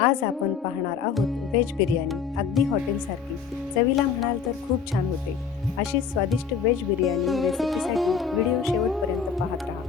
आज आपण पाहणार आहोत व्हेज बिर्याणी. अगदी हॉटेलसारखी. चवीला म्हणाल तर खूप छान होते. अशी स्वादिष्ट व्हेज बिर्याणी रेसिपीसाठी व्हिडिओ शेवटपर्यंत पाहत राहा.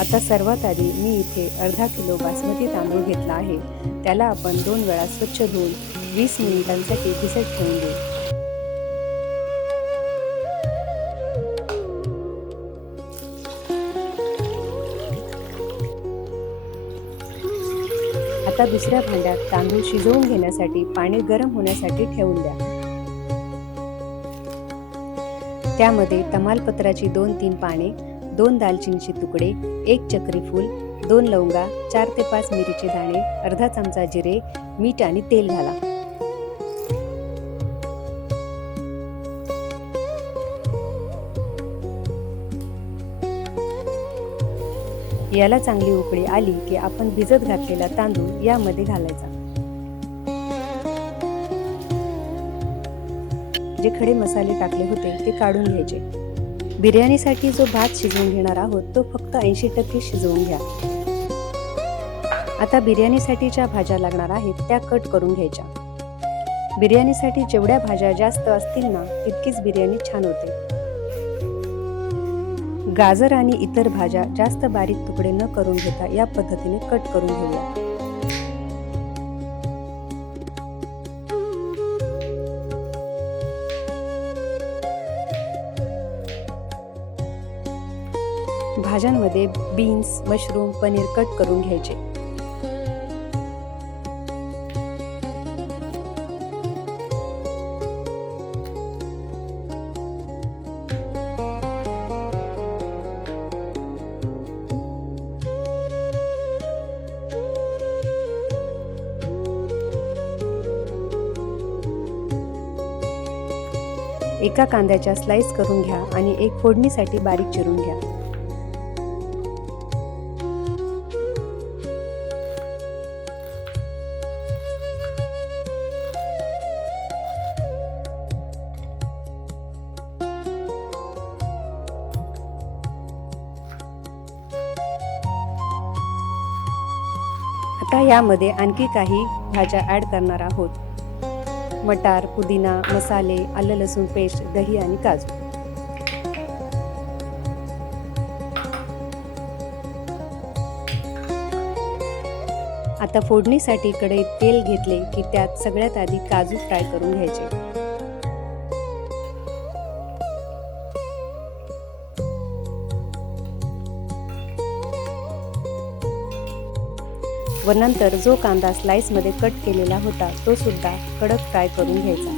आता सर्वात आधी मी इथे अर्धा किलो बासमती तांदूळ घेतला आहे. त्याला आपण 2 वेळा स्वच्छ धुवून 20 मिनिटांसाठी भिजत ठेवून देऊ. आता दुसऱ्या भांड्यात तांदूळ शिजवून घेण्यासाठी पाणी गरम होण्यासाठी ठेवून द्या. त्यामध्ये तमालपत्राची 2-3 पाने, 2 दालचिनीचे तुकडे, 1 चक्री फूल, 2 लवंगा, 4 ते 5 मिरीचे दाणे, अर्धा चमचा जिरे, मीठ आणि तेल घाला. याला चांगली उकळी आली की आपण भिजत घातलेला तांदूळ यामध्ये घालायचा. जे खडे मसाले टाकले होते ते काढून घ्यायचे. बिर्याणीसाठी जो भात शिजवून घेणार आहोत तो फक्त 80% शिजवून घ्या. आता बिर्याणीसाठी भाज्या लागणार आहेत त्या कट करून घ्यायच्या. बिर्याणीसाठी जेवढ्या भाज्या जास्त असतील ना तितकीच बिर्याणी छान होते. गाजर आणि इतर भाज्या जास्त बारीक तुकडे न करून घेता या पद्धतीने कट करून घेऊया. भाज्यांमध्ये बीन्स, मशरूम, पनीर कट करून घ्यायचे. एका कांद्याच्या स्लाइस करून घ्या आणि एक फोडणीसाठी बारीक चिरून घ्या. आता यामध्ये आणखी काही भाज्या ॲड करणार आहोत. मटार, पुदिना, मसाले, आलं लसूण पेस्ट, दही आणि काजू. आता फोडणीसाठी कढईत तेल घेतले की त्यात सगळ्यात आधी काजू फ्राय करून घ्यायचे. व नंतर जो कांदा स्लाइस मध्ये कट केलेला होता तो सुद्धा कडक फ्राय करून घ्यायचा.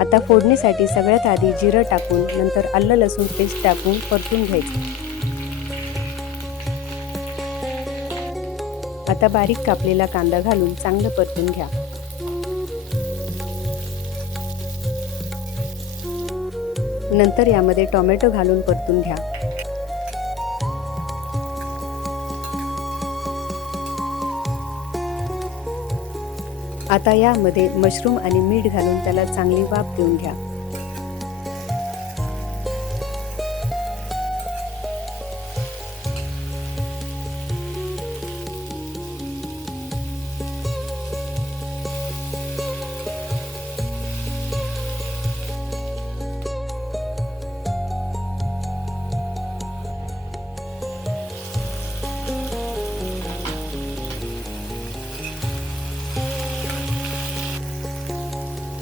आता फोडणीसाठी सगळ्यात आधी जिरं टाकून नंतर आलं लसूण पेस्ट टाकून परतून घ्यायचं. आता बारीक कापलेला कांदा घालून चांगलं परतून घ्या. नंतर यामध्ये टोमॅटो घालून परतून घ्या. आता यामध्ये मशरूम आणि मीठ घालून त्याला चांगली वाफ देऊन घ्या.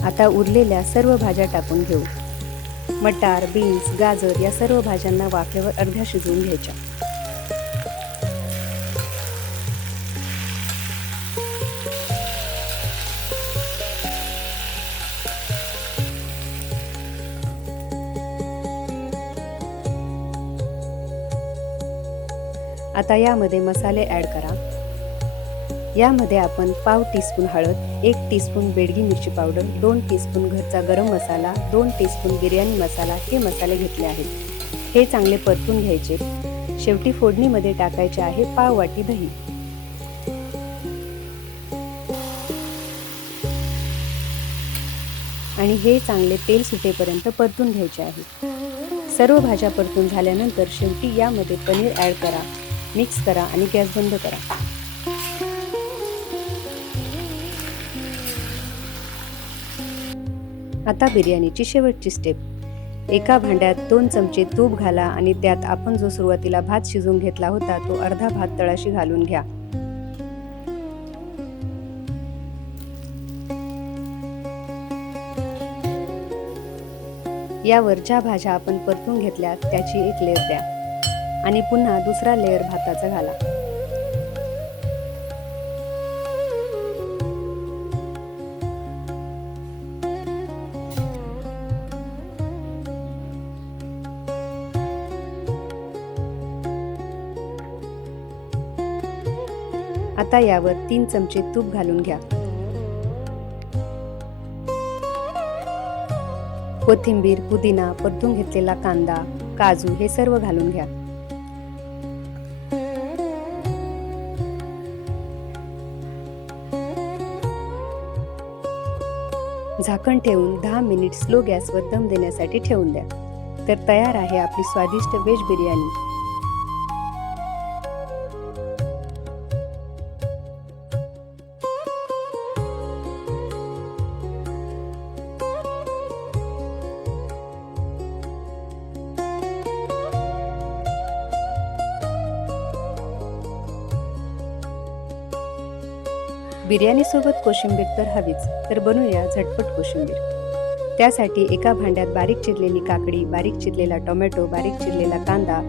आता उरलेल्या सर्व भाज्या टाकून घेऊ. मटार, बीन्स, गाजर या सर्व भाज्यांना वाफेवर अर्ध्या शिजवून घ्यायच्या. आता यामध्ये मसाले ॲड करा. यामध्ये आपण पाव टीस्पून हळद, 1 टीस्पून बेडगी मिरची पावडर, 2 टीस्पून घरचा गरम मसाला, 2 टीस्पून बिर्याणी मसाला हे मसाले घेतले आहेत. हे चांगले परतून घ्यायचे. शेवटी फोडणीमध्ये टाकायचे आहे पाव वाटी दही आणि हे चांगले तेल सुटेपर्यंत परतून घ्यायचे आहे। सर्व भाज्या परतून झाल्यानंतर शेवटी यामध्ये पनीर ॲड करा, मिक्स करा आणि गॅस बंद करा। आता बिर्याणीची शेवटची स्टेप। एका भांड्यात 2 चमचे तूप घाला आणि त्यात आपण जो सुरुवातीला भात शिजवून घेतला होता तो अर्धा भात तळाशी घालून घ्या। यावर ज्या भाज्या आपण परतून घेतल्या त्याची एक लेयर द्या आणि पुन्हा दुसरा लेयर भाताचा घाला। आता यावर 3 चमचे तूप घालून घ्या। कोथिंबीर, पुदिना, परतून घेतलेला कांदा, काजू हे सर्व घालून घ्या। झाकण ठेवून 10 मिनिट स्लो गॅसवर दम देण्यासाठी ठेवून द्या। तर तयार आहे आपली स्वादिष्ट व्हेज बिर्याणी। बिर्याणी सोबत कोशिंबीर तर हवीच, तर बनवूया झटपट कोशिंबीर। त्यासाठी एका भांड्यात बारीक चिरलेली काकडी, बारीक चिरलेला टोमॅटो, बारीक चिरलेला कांदा,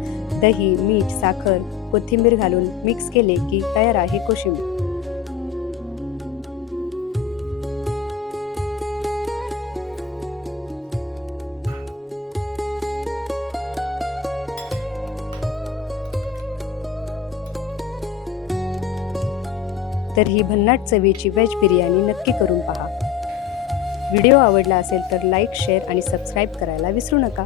दही, मीठ, साखर, कोथिंबीर घालून मिक्स केले की तयार आहे कोशिंबीर। तर ही भन्नाट चवीची व्हेज बिर्याणी नक्की करून पहा। व्हिडिओ आवडला असेल तर लाईक, शेअर आणि सबस्क्राईब करायला विसरू नका।